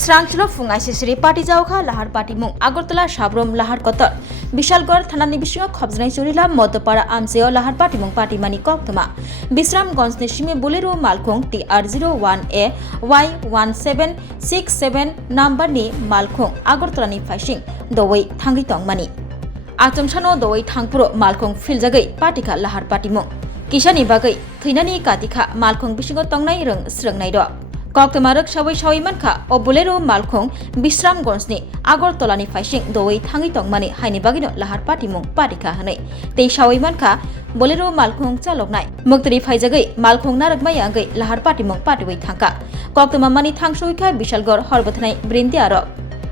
Srangchlo fungai sisri party jauka lahar party mung Agartala Shabrom lahar kotor Bishalgor thanani bishingo khobjnai churila Modopara amseo lahar party mung party mani koktuma Bisramganj ni shime Bolero Malkhong TR01A Y1767 number ni Malkhong Agartala ni phashing dowai thangi tongmani Achomchano dowai thangpuro Malkhong filjagai party kha lahar party mung Kishani bagai thinani katika Malkhong bishingo tongnai rung srangnai do Koktomarok sawai manka o Bolero Malkhong Bisramganjni Agartalani phashing dowai thangi tongmani haini bagino lahar party mung parika hanai tei sawai manka Bolero Malkhong chaloknai muktari phaijagai Malkhong narakmai agai lahar party mung patiwai thangka Koktomamani thangsoika Bishalgor horbathnai brindiaro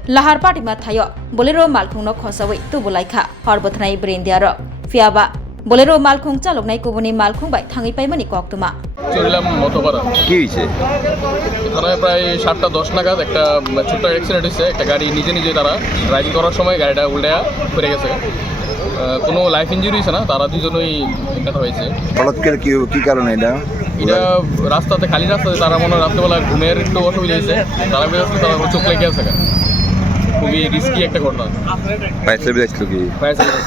lahar party ma thayo Bolero Malkhong no khosawai tubulaikha horbathnai brindiaro fiaba Bolero Malkhong chaloknai kubuni Malkhong bai thangi paimani koktuma চললাম মতপাড়া কি হয়েছে এখানে প্রায় 7:10 নাগাদ একটা ছোট্ট accident হয়েছে একটা গাড়ি নিজে তারা ড্রাইভিং করার সময় গাড়িটা উল্টায়া পড়ে গেছে কোনো লাইফ ইনজুরি হয়েছে না তারা দুজনেই কথা হয়েছে হঠাৎ করে কি কারণে এটা এটা রাস্তাতে খালি রাস্তাতে তারা মনে হয় রাত্রেবেলা ঘুমের একটু অসুবিধা হয়েছে তারা বেরোচ্ছে তারা চোখ লেগে আছে খুবই রিস্কি একটা ঘটনা ফায়ার সার্ভিস আসলো কি ফায়ার সার্ভিস